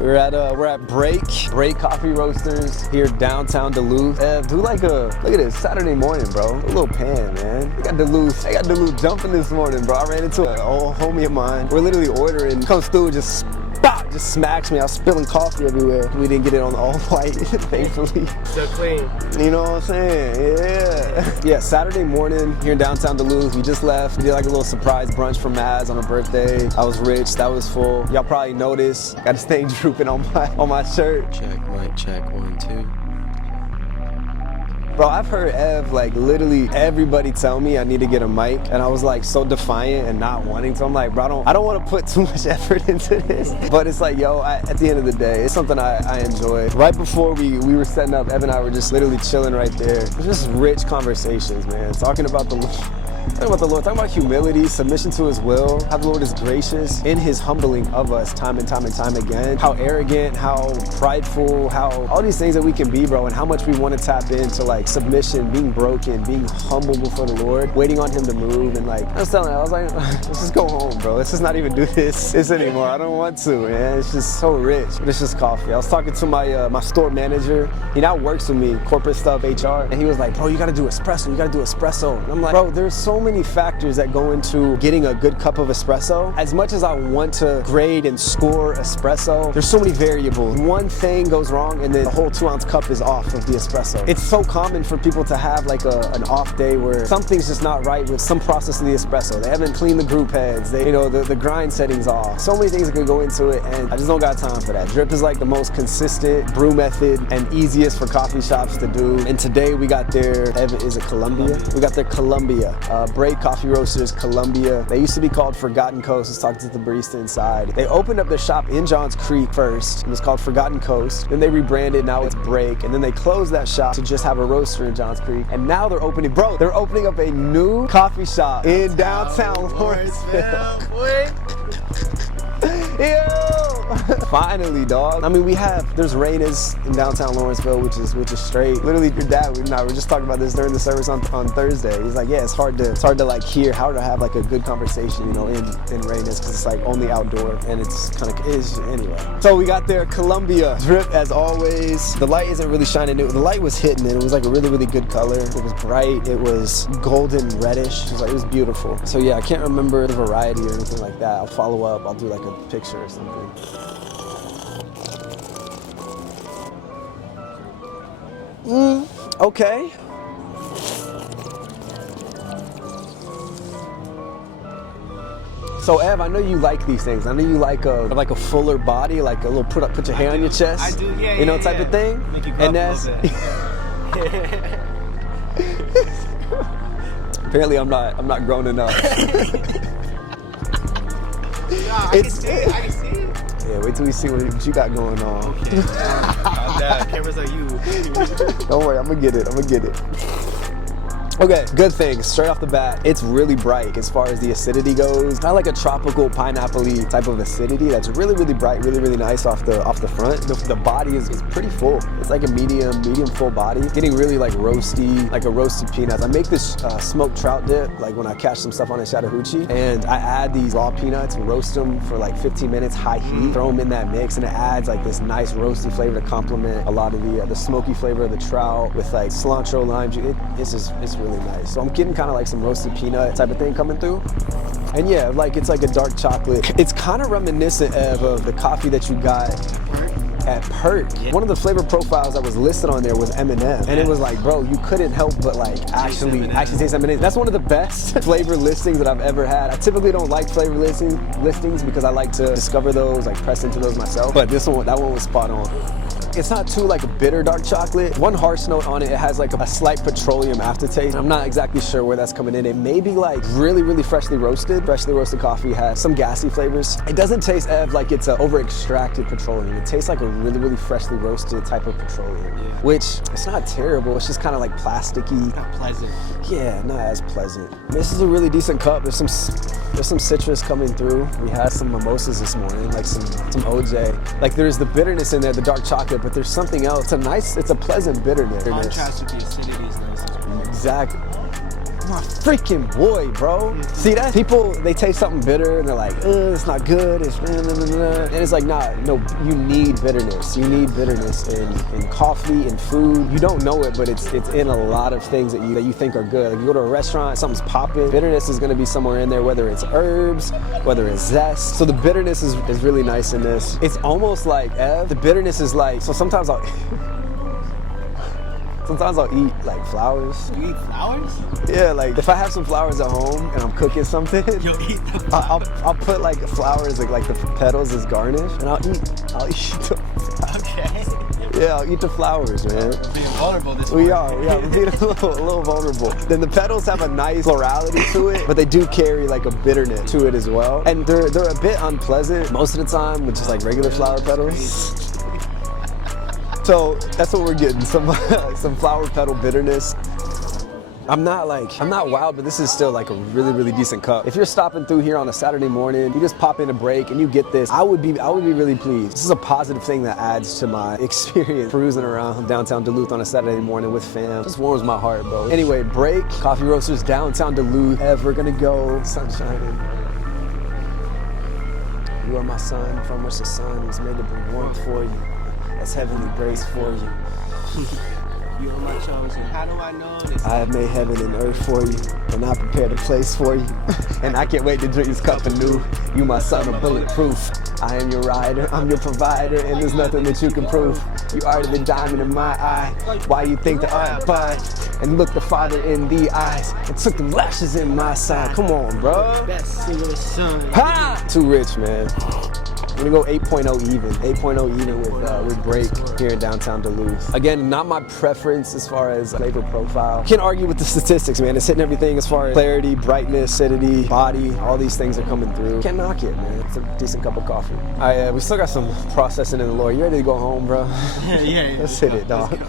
We're at Break Coffee Roasters here downtown Duluth. Do like look at this, Saturday morning, bro. A little pan, man. They got Duluth jumping this morning, bro. I ran into an old homie of mine. We're literally ordering, comes through and just smacks me. I was spilling coffee everywhere. We didn't get it on the all white, thankfully. So clean. You know what I'm saying? Yeah. Yeah, Saturday morning here in downtown Duluth. We just left. We did like a little surprise brunch for Maz on her birthday. I was rich, that was full. Y'all probably noticed. Got this thing drooping on my shirt. Check, mic check, 1, 2. Bro, I've heard Ev, like literally everybody tell me I need to get a mic, and I was like so defiant and not wanting to. I'm like, bro, I don't want to put too much effort into this. But it's like, yo, at the end of the day, it's something I enjoy. Right before we were setting up, Ev and I were just literally chilling right there. It was just rich conversations, man. Talking about the Lord, talking about humility, submission to his will, how the Lord is gracious in his humbling of us time and time again, how arrogant, how prideful, how all these things that we can be, bro, and how much we want to tap into like submission, being broken, being humble before the Lord, waiting on him to move. And like, I was like, let's just go home, bro. Let's just not even do this anymore. I don't want to, man. It's just so rich. But it's just coffee. I was talking to my store manager. He now works with me, corporate stuff, HR, and he was like, bro, you got to do espresso. And I'm like, bro, there's so many factors that go into getting a good cup of espresso. As much as I want to grade and score espresso, there's so many variables. One thing goes wrong and then the whole 2-ounce cup is off of the espresso. It's so common for people to have like an off day where something's just not right with some process of the espresso. They haven't cleaned the group heads. The grind setting's off. So many things that could go into it, and I just don't got time for that. Drip is like the most consistent brew method and easiest for coffee shops to do. And today we got their, is it Columbia? We got their Columbia. Break Coffee Roasters, Columbia. They used to be called Forgotten Coast. I was talking to the barista inside. They opened up their shop in Johns Creek first. It was called Forgotten Coast. Then they rebranded, now it's Break. And then they closed that shop to just have a roaster in Johns Creek. And now they're opening up a new coffee shop in downtown Lawrenceville. Yo! Finally, dog. I mean, there's Raina's in downtown Lawrenceville, which is straight. Literally, your dad, we were just talking about this during the service on Thursday. He's like, yeah, it's hard to like hear how to have like a good conversation, in Raina's, because it's like only outdoor, and it's kind of anyway. So we got there, Columbia. Drip as always. The light isn't really shining. The light was hitting it. It was like a really, really good color. It was bright. It was golden reddish. It was beautiful. So yeah, I can't remember the variety or anything like that. I'll follow up. I'll do like a picture or something. Okay. So Ev, I know you like these things. I know you like a fuller body, like a little put your hand on your chest. I do, yeah. Type of thing. Make you grow up a little bit. Apparently I'm not grown enough. I can see it. Yeah, wait till we see what you got going on. Okay. Cameras are you. Don't worry, I'm gonna get it. Okay, good thing. Straight off the bat, it's really bright as far as the acidity goes. Kind of like a tropical pineapple-y type of acidity that's really, really bright, really, really nice off the front. The body is pretty full. It's like a medium full body. Getting really like roasty, like a roasted peanuts. I make this smoked trout dip, like when I catch some stuff on a Chattahoochee, and I add these raw peanuts and roast them for like 15 minutes, high heat, throw them in that mix, and it adds like this nice roasty flavor to complement a lot of the smoky flavor of the trout with like cilantro, lime juice. It's really nice. So I'm getting kind of like some roasted peanut type of thing coming through. And yeah, like it's like a dark chocolate. It's kind of reminiscent of the coffee that you got at Perk. Yeah. One of the flavor profiles that was listed on there was M&M. And it was like, bro, you couldn't help but like actually taste M&M. That's one of the best flavor listings that I've ever had. I typically don't like flavor listings because I like to discover those, like press into those myself. But that one was spot on. It's not too like a bitter dark chocolate. One harsh note on it, it has like a slight petroleum aftertaste. I'm not exactly sure where that's coming in. It may be like really, really freshly roasted. Freshly roasted coffee has some gassy flavors. It doesn't taste like it's over extracted petroleum. It tastes like a really, really freshly roasted type of petroleum, which it's not terrible. It's just kind of like plasticky. Not pleasant. Yeah, not as pleasant. This is a really decent cup. There's some citrus coming through. We had some mimosas this morning, like some OJ. Like there's the bitterness in there, the dark chocolate, but there's something else. It's a pleasant bitterness. Contrast with the acidity is nice as well. Exactly. my freaking boy, bro. See that? People, they taste something bitter and they're like, it's not good. It's and it's like, nah, no, you need bitterness. You need bitterness in coffee, in food. You don't know it, but it's in a lot of things that you think are good. Like you go to a restaurant, something's popping. Bitterness is gonna be somewhere in there, whether it's herbs, whether it's zest. So the bitterness is really nice in this. It's almost like, the bitterness is like, so sometimes I'll eat like flowers. You eat flowers? Yeah, like if I have some flowers at home and I'm cooking something, You'll eat the flowers? I'll put like flowers, like the petals as garnish, and I'll eat them. Okay. Yeah, I'll eat the flowers, man. We're being vulnerable this We morning. are, we're being a little vulnerable. Then the petals have a nice plurality to it, but they do carry like a bitterness to it as well. And they're a bit unpleasant most of the time with just like regular flower petals. So that's what we're getting, some flower petal bitterness. I'm not wild, but this is still like a really, really decent cup. If you're stopping through here on a Saturday morning, you just pop in a break and you get this, I would be really pleased. This is a positive thing that adds to my experience cruising around downtown Duluth on a Saturday morning with fam. Just warms my heart, bro. Anyway, break, Coffee Roasters, downtown Duluth. Ever gonna go, sun shining. You are my son, from which the sun was made to bring warmth for you. That's heavenly grace for you. You are my chosen. How do I know this? I have made heaven and earth for you, and I prepared a place for you. And I can't wait to drink this cup anew. You, my son, are bulletproof. I am your rider, I'm your provider, and there's nothing that you can prove. You are the diamond in my eye. Why you think that I abide? And look the Father in the eyes, and took the lashes in my side. Come on, bro. Best single son. Ha! Too rich, man. I'm gonna go 8.0 even. 8.0 even with break here in downtown Duluth. Again, not my preference as far as flavor profile. Can't argue with the statistics, man. It's hitting everything as far as clarity, brightness, acidity, body. All these things are coming through. Can't knock it, man. It's a decent cup of coffee. All right, we still got some processing in the Lord. You ready to go home, bro? Yeah. Let's hit it, dog.